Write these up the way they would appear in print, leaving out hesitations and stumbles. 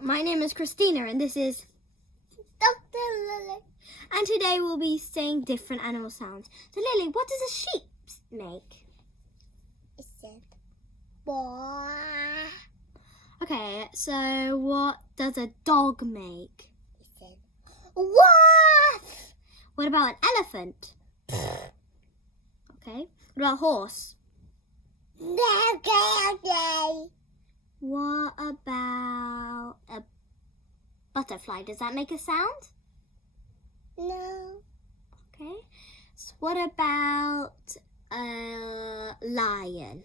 My name is Kristina and this is Dr. Lilly. And today we'll be saying different animal sounds. So Lily, what does a sheep make? It said, boy. Okay, so what does a dog make? It said, what? What about an elephant? Okay. What about a horse? Okay. What about a butterfly? Does that make a sound? No. Okay. So what about a lion?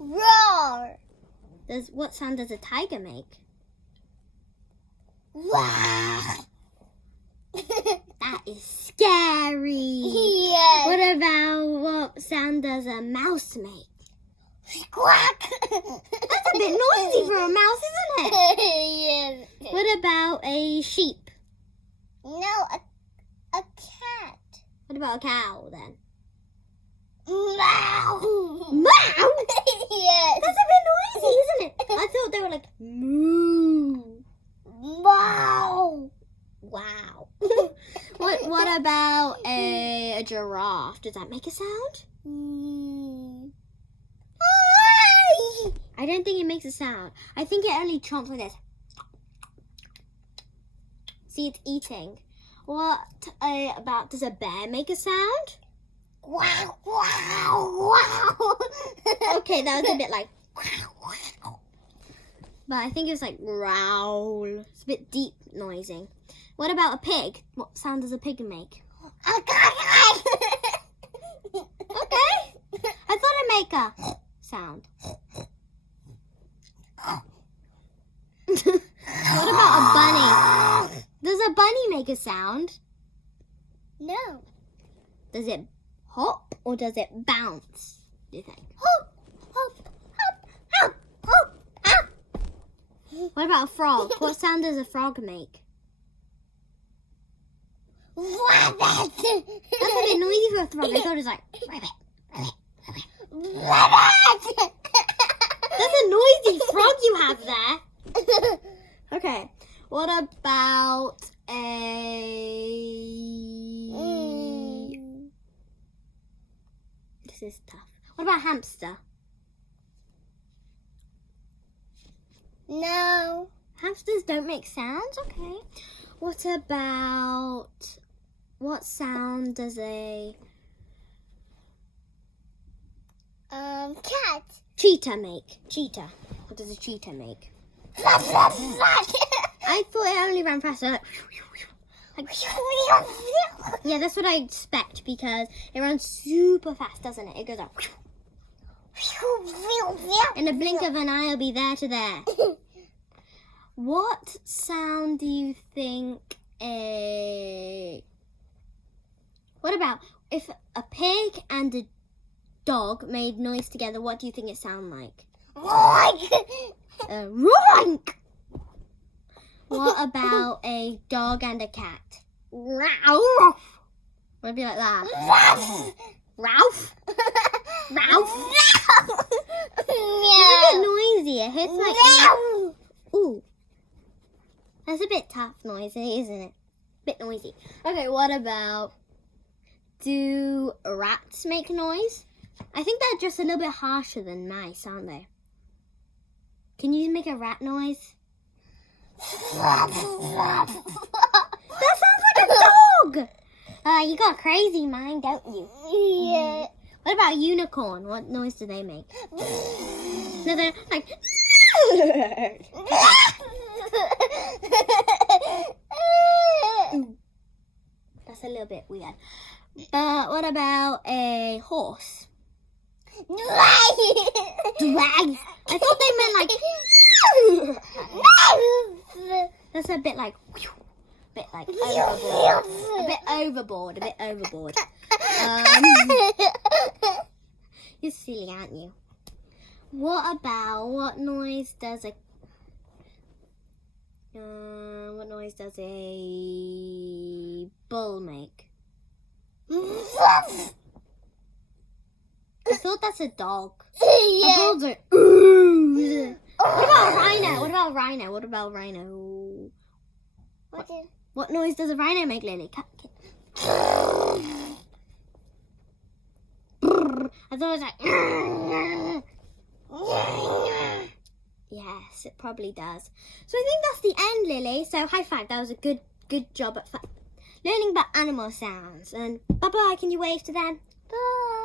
Roar. What sound does a tiger make? Wow. That is scary. Yes. What sound does a mouse make? Quack. That's a bit noisy for a mouse, isn't it? Yes. What about a sheep? No, a cat. What about a cow then? Meow. Meow? Yes. That's a bit noisy, isn't it? I thought they were like moo. Wow. Wow. What about a giraffe? Does that make a sound? I don't think it makes a sound. I think it only chomps like this. See, it's eating. What about, does a bear make a sound? Wow, wow, wow. Okay, that was a bit like, but I think it was like growl. It's a bit deep noising. What about a pig? What sound does a pig make? Okay. I thought it'd make a sound. What about a bunny? Does a bunny make a sound? No. Does it hop or does it bounce, do you think? Hop, hop, hop, hop, hop, hop. What about a frog? What sound does a frog make? Rabbit. That's a bit noisy for a frog. I thought it was like rabbit, rabbit, rabbit. Rabbit. That's a noisy frog you have there. Okay. What about This is tough. What about a hamster? No. Hamsters don't make sounds? Okay. What sound does a Cat. cheetah make? Cheetah. What does a cheetah make? Flap, flap, flap. I thought it only ran faster. Like, yeah, that's what I expect because it runs super fast, doesn't it? It goes like, in a blink of an eye, I'll be there to there. What sound do you think What about if a pig and a dog made noise together, what do you think it sound like? Roink! What about a dog and a cat? Ralph! Would it be like that? Ralph? Ralph? It's a bit noisy. It hits like... Ooh. That's a bit tough noisy, isn't it? Bit noisy. Okay, what about... Do rats make noise? I think they're just a little bit harsher than mice, aren't they? Can you make a rat noise? That sounds like a dog! You got a crazy mind, don't you? Yeah. What about a unicorn? What noise do they make? No, they're like... That's a little bit weird. But what about a horse? Drag. I thought they meant like... That's a bit like overboard. A bit overboard. You're silly, aren't you? What noise does a bull make? I thought that's a dog. Yeah. A bull's like, ooh. What about a rhino? What about a rhino? What about a rhino? What noise does a rhino make, Lily? I thought it was like... Yes, it probably does. So I think that's the end, Lily. So high five. That was a good job at learning about animal sounds. And bye-bye. Can you wave to them? Bye.